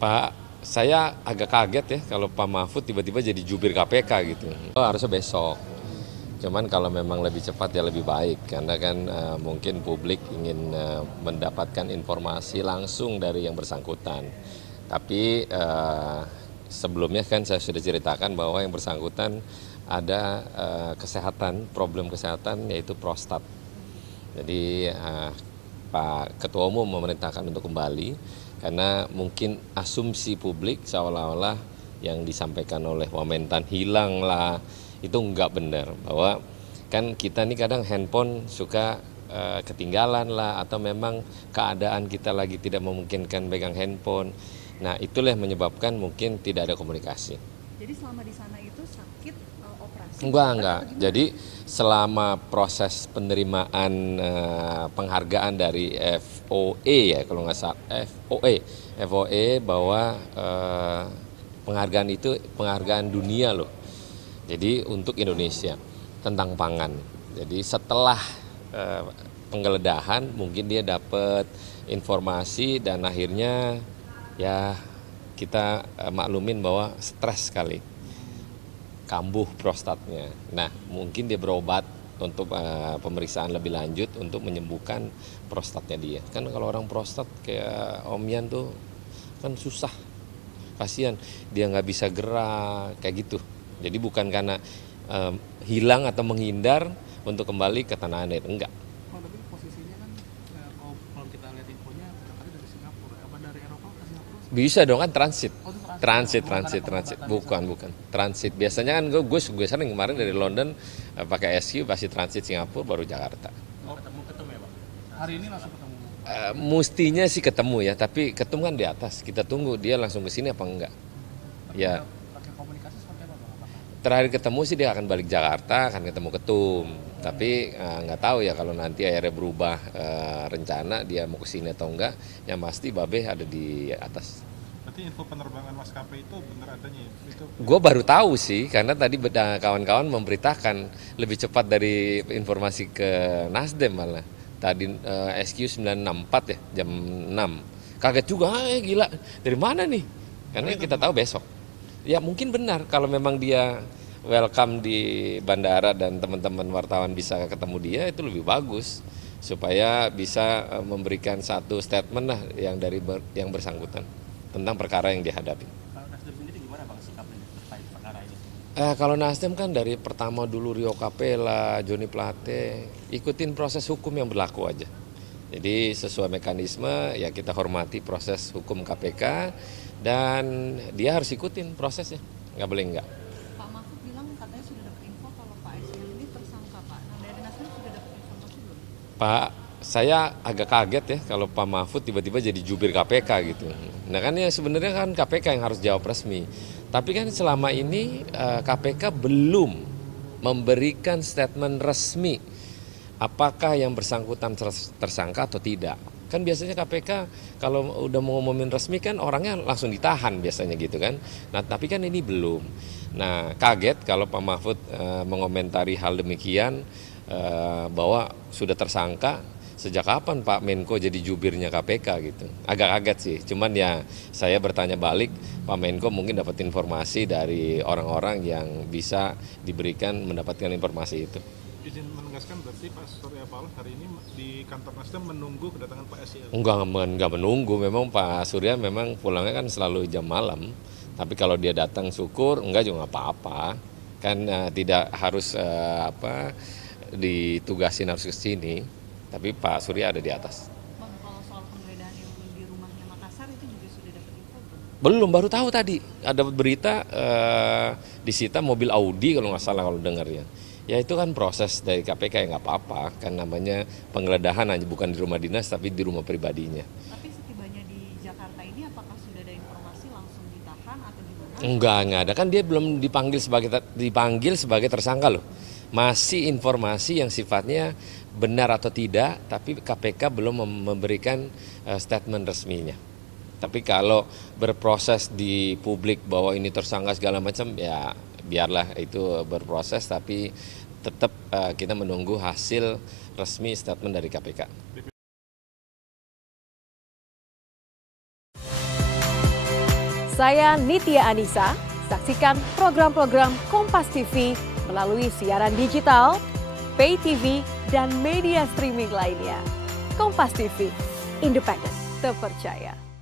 Pak, saya agak kaget ya kalau Pak Mahfud tiba-tiba jadi jubir KPK gitu. Harusnya besok. Cuman kalau memang lebih cepat ya lebih baik karena kan mungkin publik ingin mendapatkan informasi langsung dari yang bersangkutan. Tapi sebelumnya kan saya sudah ceritakan bahwa yang bersangkutan ada problem kesehatan yaitu prostat. Jadi Pak Ketua Umum memerintahkan untuk kembali karena mungkin asumsi publik seolah-olah yang disampaikan oleh Wamentan hilang lah, itu enggak benar. Bahwa kan kita nih kadang handphone suka ketinggalan lah atau memang keadaan kita lagi tidak memungkinkan pegang handphone. Nah itulah yang menyebabkan mungkin tidak ada komunikasi. Jadi selama di sana itu sakit operasi? Enggak. Jadi selama proses penerimaan penghargaan dari FOE ya kalau nggak salah FOE bahwa penghargaan itu penghargaan dunia loh. Jadi untuk Indonesia tentang pangan. Jadi setelah penggeledahan mungkin dia dapat informasi dan akhirnya ya kita maklumin bahwa stres sekali. Kambuh prostatnya. Nah, mungkin dia berobat untuk pemeriksaan lebih lanjut untuk menyembuhkan prostatnya dia. Kan kalau orang prostat kayak Om Yan tuh kan susah. Kasihan, dia nggak bisa gerak kayak gitu. Jadi bukan karena hilang atau menghindar untuk kembali ke tanah air, enggak. Oh, tapi posisinya kan kalau kita lihat infonya berangkatnya dari Singapura, apa dari Eropa ke Singapura? Bisa dong kan transit. Oh, itu Transit. Bukan Bukan. Transit. Biasanya kan gue sering kemarin dari London pakai SQ pasti transit Singapura baru Jakarta. Oh, ketemu ya, Pak? Hari ini langsung ketemu. Mestinya sih ketemu ya, tapi ketemu kan di atas. Kita tunggu dia langsung ke sini apa enggak. Tapi Ya, pakai komunikasi seperti apa, Pak? Apakah terakhir ketemu sih dia akan balik Jakarta, akan ketemu ketum. Tapi nggak tahu ya kalau nanti akhirnya berubah rencana dia mau ke sini atau enggak. Yang pasti Babe ada di atas. Berarti info penerbangan maskapai itu benar adanya ya? Itu Gue baru tahu sih, karena tadi kawan-kawan memberitakan lebih cepat dari informasi ke Nasdem malah. Tadi SQ 964 ya, jam 6. Kaget juga, gila, dari mana nih? Karena kita tahu besok. Ya mungkin benar, kalau memang dia welcome di bandara dan teman-teman wartawan bisa ketemu dia, itu lebih bagus. Supaya bisa memberikan satu statement lah yang bersangkutan tentang perkara yang dihadapi. Kalau Nasdem sendiri gimana, Bang, sikapnya terkait perkara ini? Kalau Nasdem kan dari pertama dulu Rio Capella, Joni Plate, ikutin proses hukum yang berlaku aja. Jadi sesuai mekanisme ya kita hormati proses hukum KPK dan dia harus ikutin prosesnya, nggak boleh enggak. Pak Mahfud bilang katanya sudah dapat info kalau Pak SL ini tersangka, Pak. Nah, dari Nasdem sudah dapat informasi belum? Pak, saya agak kaget ya kalau Pak Mahfud tiba-tiba jadi jubir KPK gitu. Nah kan ya sebenarnya kan KPK yang harus jawab resmi. Tapi kan selama ini KPK belum memberikan statement resmi apakah yang bersangkutan tersangka atau tidak. Kan biasanya KPK kalau udah mau ngumumin resmi kan orangnya langsung ditahan biasanya gitu kan. Nah tapi kan ini belum. Nah kaget kalau Pak Mahfud mengomentari hal demikian bahwa sudah tersangka. Sejak kapan Pak Menko jadi jubirnya KPK gitu? Agak kaget sih, cuman ya saya bertanya balik, Pak Menko mungkin dapat informasi dari orang-orang yang bisa diberikan mendapatkan informasi itu. izin menegaskan berarti Pak Surya Paloh hari ini di kantor Nasdem menunggu kedatangan Pak SIL. Enggak menunggu, memang Pak Surya memang pulangnya kan selalu jam malam. Tapi kalau dia datang syukur, enggak juga nggak apa-apa. Kan tidak harus ditugasin harus ke sini. Tapi Pak Surya ada di atas. Bang, kalau soal penggeledahan yang di rumahnya Makassar itu juga sudah dapat info belum? Belum, baru tahu tadi. Ada berita disita mobil Audi kalau nggak salah kalau dengar ya. Ya itu kan proses dari KPK ya nggak apa-apa. Kan namanya penggeledahan hanya bukan di rumah dinas tapi di rumah pribadinya. Tapi setibanya di Jakarta ini apakah sudah ada informasi langsung ditahan atau gimana? Enggak ada. Kan dia belum dipanggil sebagai tersangka loh. Masih informasi yang sifatnya benar atau tidak, tapi KPK belum memberikan statement resminya. Tapi kalau berproses di publik bahwa ini tersangka segala macam, ya biarlah itu berproses, tapi tetap kita menunggu hasil resmi statement dari KPK. Saya Nitya Anissa, saksikan program-program Kompas TV melalui siaran digital, pay TV, dan media streaming lainnya. Kompas TV, independen, terpercaya.